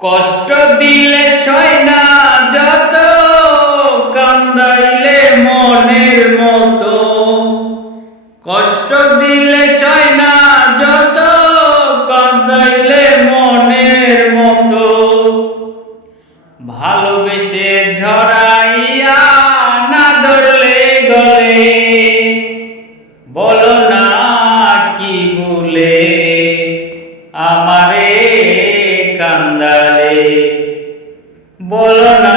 কষ্ট দিলে সয় না যত, কান্দাইলে মনের মতো। কষ্ট দিলে সয় না যত, কান্দাইলে মনের মতো। ভালোবেসে ঝরাইয়া না ধরলে গলে, বলো না কি বলে আমারে কান্দালে, বলো না